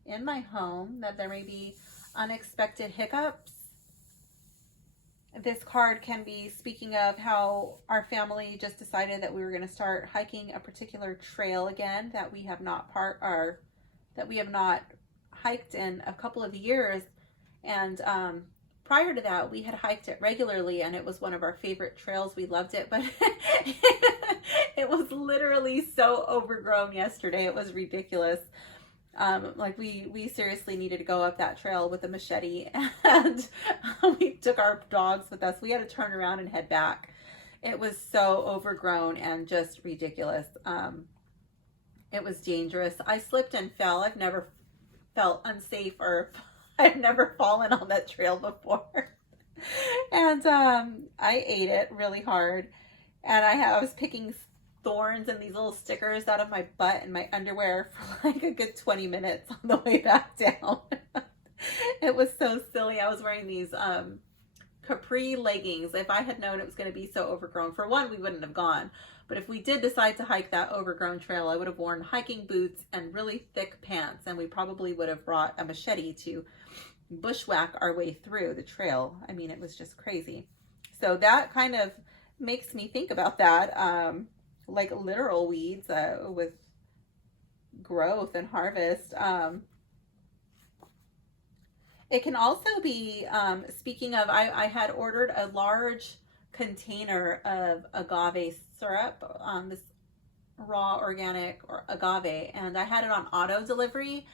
in my home, that there may be unexpected hiccups. This card can be speaking of how our family just decided that we were going to start hiking a particular trail again that we have not hiked in a couple of years. And prior to that, we had hiked it regularly, and it was one of our favorite trails. We loved it, but it was literally so overgrown yesterday. It was ridiculous. Like we seriously needed to go up that trail with a machete, and we took our dogs with us. We had to turn around and head back. It was so overgrown and just ridiculous. It was dangerous. I slipped and fell. I've never felt unsafe, or I've never fallen on that trail before. And I ate it really hard, and I was picking thorns and these little stickers out of my butt and my underwear for like a good 20 minutes on the way back down. It was so silly. I was wearing these capri leggings. If I had known it was going to be so overgrown, for one, we wouldn't have gone. But if we did decide to hike that overgrown trail, I would have worn hiking boots and really thick pants, and we probably would have brought a machete to bushwhack our way through the trail. I mean, it was just crazy. So that kind of makes me think about that. Like literal weeds with growth and harvest. It can also be, speaking of, I had ordered a large container of agave syrup, this raw organic or agave, and I had it on auto delivery.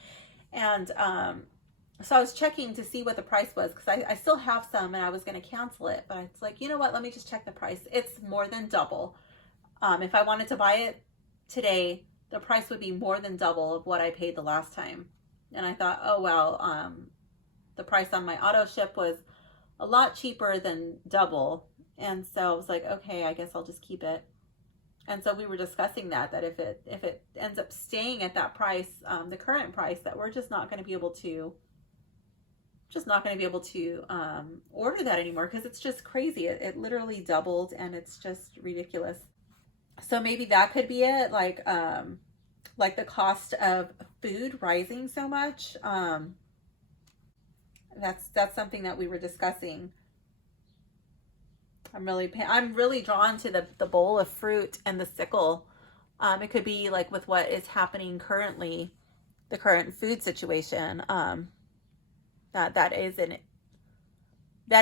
And so I was checking to see what the price was, because I still have some and I was going to cancel it. But it's like, you know what, let me just check the price. It's more than double. If I wanted to buy it today, the price would be more than double of what I paid the last time. And I thought, oh, well, the price on my auto ship was a lot cheaper than double. And so I was like, okay, I guess I'll just keep it. And so we were discussing that if it ends up staying at that price, the current price, that we're just not going to be able to order that anymore, because it's just crazy. It literally doubled, and it's just ridiculous. So maybe that could be it, like the cost of food rising so much. That's something that we were discussing. I'm really drawn to the bowl of fruit and the sickle. It could be like with what is happening currently, the current food situation. That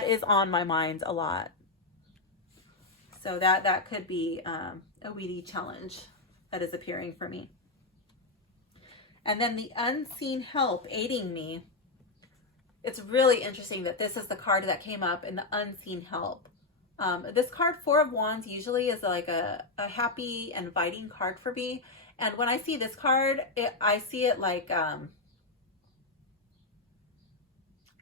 is on my mind a lot. So that could be a weedy challenge that is appearing for me. And then the unseen help aiding me. It's really interesting that this is the card that came up in the unseen help. This card, Four of Wands, usually is like a happy, inviting card for me. And when I see this card, I see it like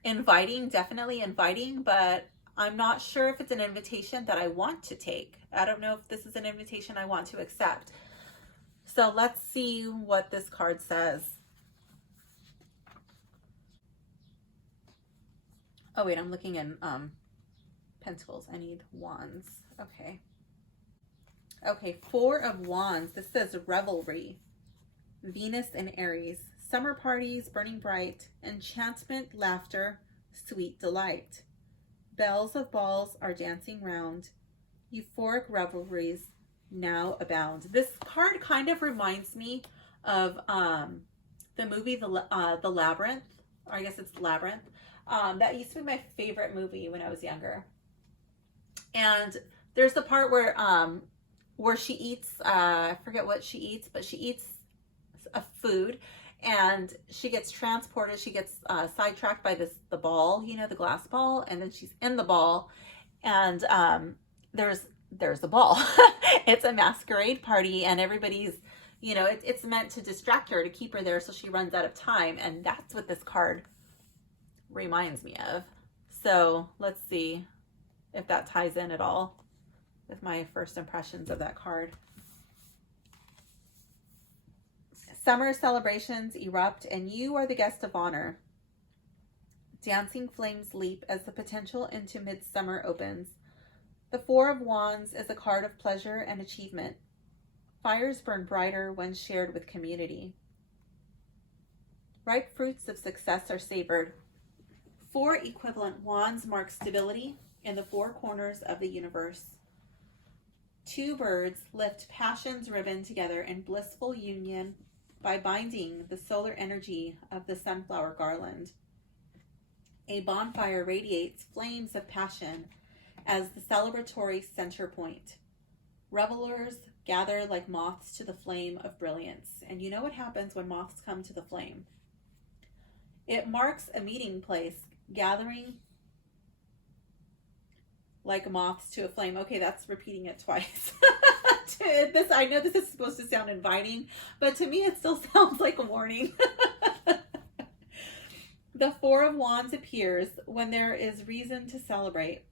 inviting, definitely inviting, but I'm not sure if it's an invitation that I want to take. I don't know if this is an invitation I want to accept. So let's see what this card says. Oh wait, I'm looking in Pentacles. I need Wands. Okay. Okay, Four of Wands. This says revelry. Venus and Aries. Summer parties, burning bright. Enchantment, laughter, sweet delight. Bells of balls are dancing round. Euphoric revelries now abound. This card kind of reminds me of the movie The Labyrinth, or I guess it's Labyrinth. That used to be my favorite movie when I was younger. And there's the part where she eats, I forget what she eats, but she eats a food, and she gets transported. She gets sidetracked by the ball, you know, the glass ball, and then she's in the ball, and there's the ball. It's a masquerade party, and everybody's, you know, it's meant to distract her, to keep her there so she runs out of time, and that's what this card reminds me of. So let's see if that ties in at all with my first impressions of that card. Summer celebrations erupt, and you are the guest of honor. Dancing flames leap as the potential into midsummer opens. The Four of Wands is a card of pleasure and achievement. Fires burn brighter when shared with community. Ripe fruits of success are savored. Four equivalent wands mark stability in the four corners of the universe. Two birds lift passion's ribbon together in blissful union by binding the solar energy of the sunflower garland. A bonfire radiates flames of passion as the celebratory center point. Revelers gather like moths to the flame of brilliance. And you know what happens when moths come to the flame? It marks a meeting place, gathering like moths to a flame. Okay, that's repeating it twice. I know this is supposed to sound inviting, but to me it still sounds like a warning. The Four of Wands appears when there is reason to celebrate.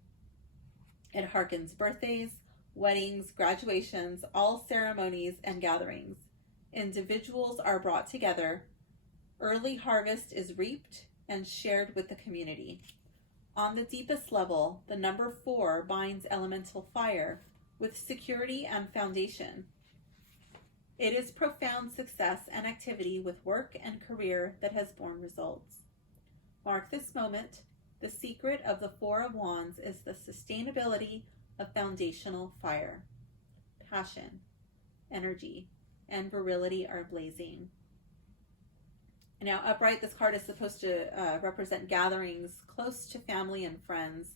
It harkens birthdays, weddings, graduations, all ceremonies and gatherings. Individuals are brought together. Early harvest is reaped and shared with the community. On the deepest level, the number 4 binds elemental fire with security and foundation. It is profound success and activity with work and career that has borne results. Mark this moment. The secret of the Four of Wands is the sustainability of foundational fire. Passion, energy, and virility are blazing. Now, upright, this card is supposed to represent gatherings close to family and friends,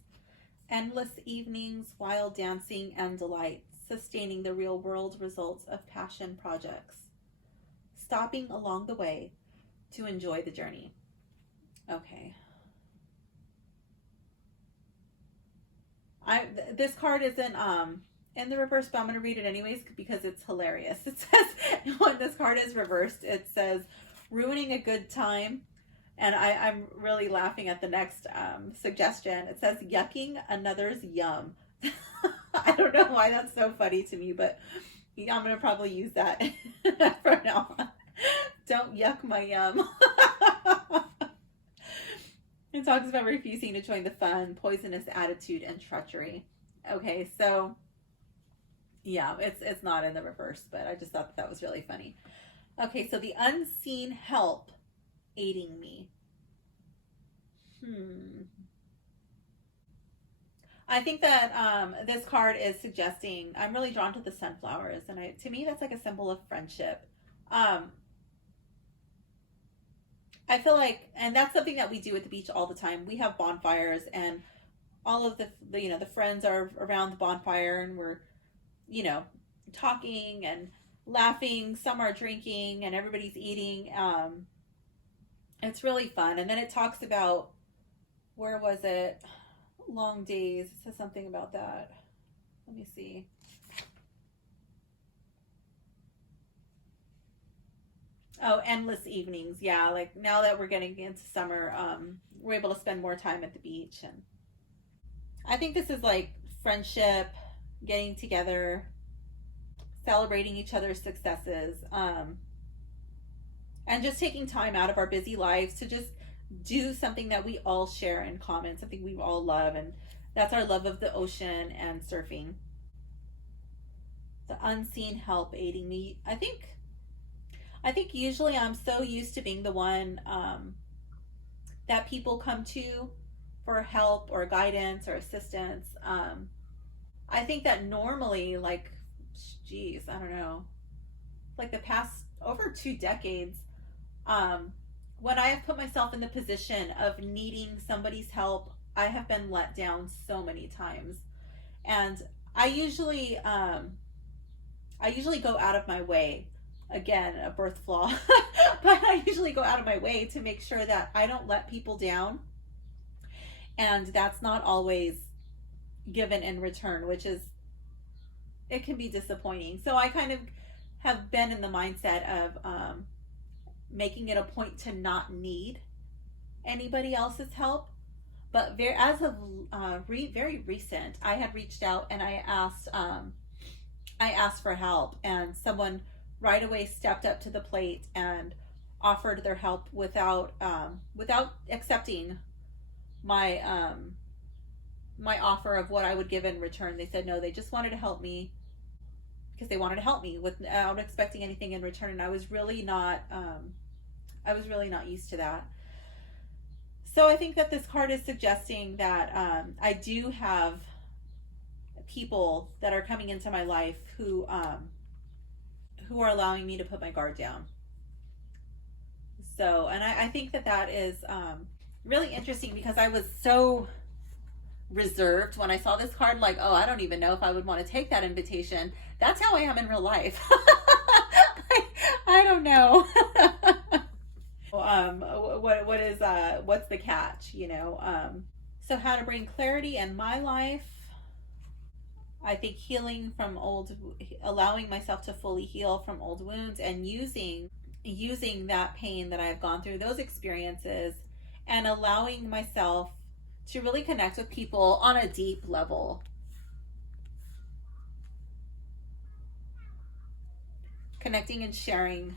endless evenings, wild dancing, and delight, sustaining the real-world results of passion projects, stopping along the way to enjoy the journey. Okay. This card isn't in the reverse, but I'm going to read it anyways because it's hilarious. It says, when this card is reversed, it says, ruining a good time. And I'm really laughing at the next suggestion. It says, yucking another's yum. I don't know why that's so funny to me, but I'm going to probably use that from now on. Don't yuck my yum. It talks about refusing to join the fun, poisonous attitude, and treachery. Okay, so yeah, it's not in the reverse, but I just thought that was really funny. Okay, so the unseen help aiding me. I think that this card is suggesting, I'm really drawn to the sunflowers, and to me that's like a symbol of friendship. I feel like, and that's something that we do at the beach all the time. We have bonfires, and all of the friends are around the bonfire, and we're, talking and laughing. Some are drinking, and everybody's eating. It's really fun. And then it talks about, where was it? Long days. It says something about that. Let me see. Oh, endless evenings. Yeah, like now that we're getting into summer, we're able to spend more time at the beach. And I think this is like friendship, getting together, celebrating each other's successes, and just taking time out of our busy lives to just do something that we all share in common, something we all love, and that's our love of the ocean and surfing. The unseen help aiding me. I think usually I'm so used to being the one that people come to for help or guidance or assistance. I think that normally, like, geez, I don't know, like the past over 2 decades, when I have put myself in the position of needing somebody's help, I have been let down so many times. And I usually, I usually go out of my way. Again, a birth flaw, but I usually go out of my way to make sure that I don't let people down. And that's not always given in return, which is, it can be disappointing. So I kind of have been in the mindset of making it a point to not need anybody else's help. But as of very recent, I had reached out and I asked for help, and someone right away stepped up to the plate and offered their help without accepting my my offer of what I would give in return. They said no, they just wanted to help me because they wanted to help me without expecting anything in return, and I was really not used to that. So I think that this card is suggesting that I do have people that are coming into my life who are allowing me to put my guard down. So, and I think that is really interesting, because I was so reserved when I saw this card, like, oh, I don't even know if I would want to take that invitation. That's how I am in real life. I don't know. What's the catch, you know? So how to bring clarity in my life. I think healing from allowing myself to fully heal from old wounds, and using that pain that I've gone through, those experiences, and allowing myself to really connect with people on a deep level. Connecting and sharing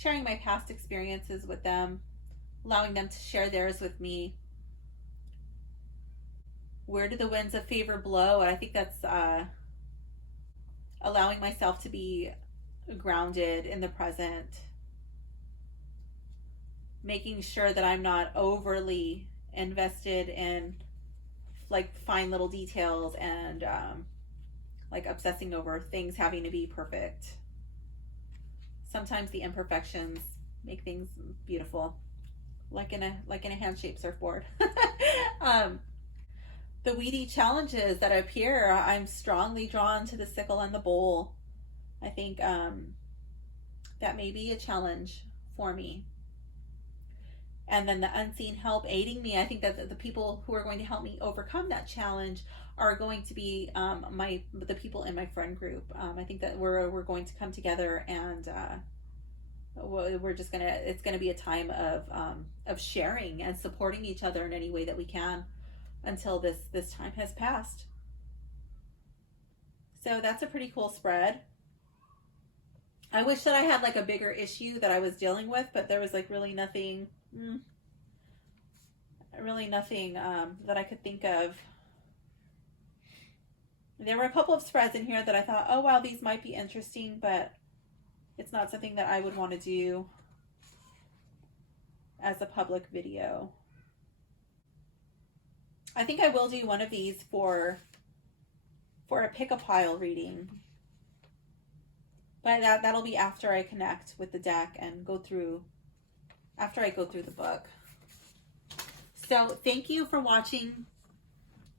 my past experiences with them, allowing them to share theirs with me. Where do the winds of favor blow? I think that's allowing myself to be grounded in the present, making sure that I'm not overly invested in like fine little details and like obsessing over things having to be perfect. Sometimes the imperfections make things beautiful, like in a hand-shaped surfboard. The weedy challenges that appear, I'm strongly drawn to the sickle and the bowl. I think that may be a challenge for me. And then the unseen help aiding me. I think that the people who are going to help me overcome that challenge are going to be the people in my friend group. I think that we're going to come together, and it's gonna be a time of sharing and supporting each other in any way that we can until this time has passed. So that's a pretty cool spread. I wish that I had like a bigger issue that I was dealing with, but there was like really nothing that I could think of. There were a couple of spreads in here that I thought, oh wow, these might be interesting, but it's not something that I would want to do as a public video. I think I will do one of these for a pick-a-pile reading, but that'll be after I connect with the deck and after I go through the book. So thank you for watching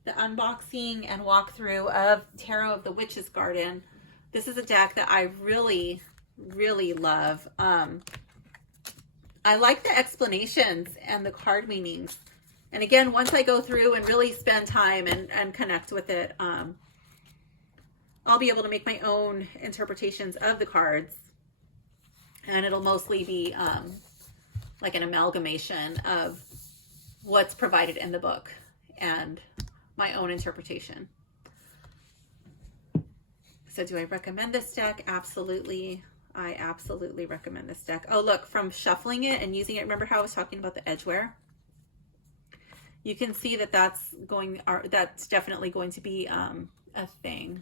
the unboxing and walkthrough of Tarot of the Witch's Garden. This is a deck that I really, really love. I like the explanations and the card meanings. And again, once I go through and really spend time and connect with it, I'll be able to make my own interpretations of the cards. And it'll mostly be like an amalgamation of what's provided in the book and my own interpretation. So do I recommend this deck? Absolutely. I absolutely recommend this deck. Oh, look, from shuffling it and using it, remember how I was talking about the edgeware? You can see that that's definitely going to be a thing.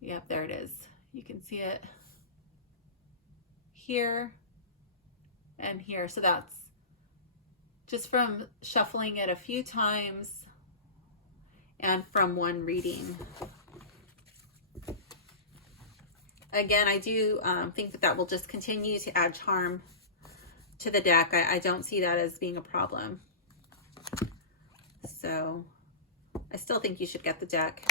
Yep, there it is. You can see it here and here. So that's just from shuffling it a few times and from one reading. Again, I do think that will just continue to add charm to the deck. I don't see that as being a problem. So I still think you should get the deck.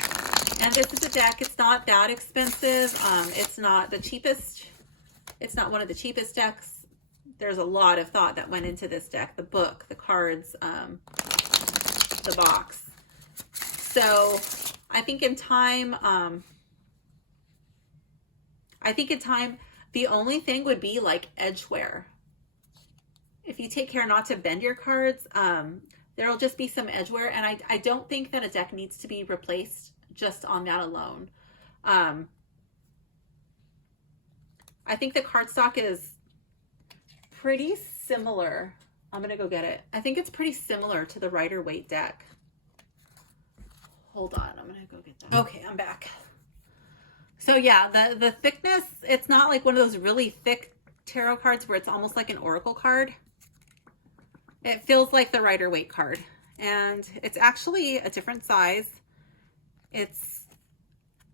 And this is a deck, it's not that expensive. It's not the cheapest. It's not one of the cheapest decks. There's a lot of thought that went into this deck. The book, the cards, the box. So I think in time, the only thing would be like edgeware. If you take care not to bend your cards, there'll just be some edgeware. And I don't think that a deck needs to be replaced just on that alone. I think the cardstock is pretty similar. I'm going to go get it. I think it's pretty similar to the Rider-Waite deck. Hold on. I'm going to go get that. Okay, I'm back. So yeah, the thickness, it's not like one of those really thick tarot cards where it's almost like an oracle card. It feels like the Rider-Waite card, and it's actually a different size. It's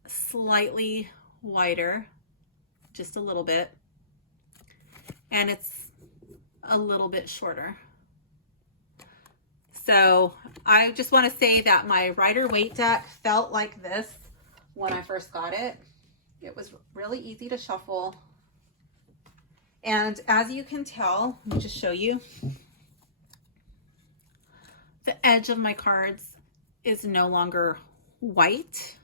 slightly wider, just a little bit, and it's a little bit shorter. So I just want to say that my Rider-Waite deck felt like this when I first got it. It was really easy to shuffle. And as you can tell, let me just show you. The edge of my cards is no longer white.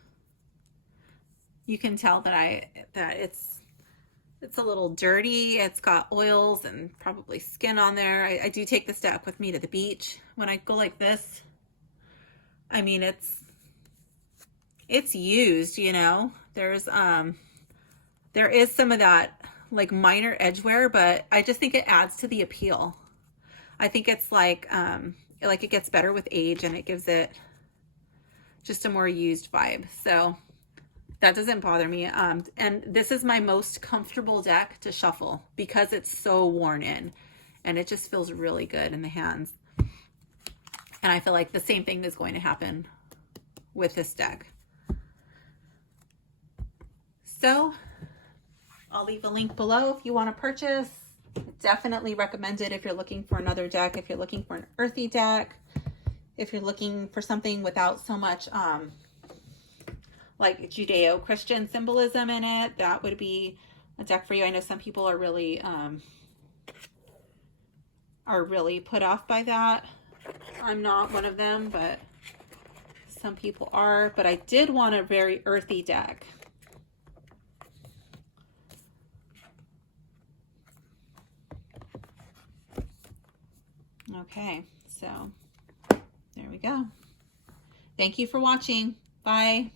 You can tell that it's a little dirty. It's got oils and probably skin on there. I do take this deck with me to the beach. When I go like this, I mean, it's used, you know. There is some of that like minor edgeware, but I just think it adds to the appeal. I think it's like it gets better with age, and it gives it just a more used vibe. So that doesn't bother me. And this is my most comfortable deck to shuffle because it's so worn in, and it just feels really good in the hands. And I feel like the same thing is going to happen with this deck. So I'll leave a link below if you want to purchase. Definitely recommend it if you're looking for another deck, if you're looking for an earthy deck, if you're looking for something without so much like Judeo-Christian symbolism in it. That would be a deck for you. I know some people are really put off by that. I'm not one of them, but some people are. But I did want a very earthy deck. Okay, so there we go. Thank you for watching. Bye.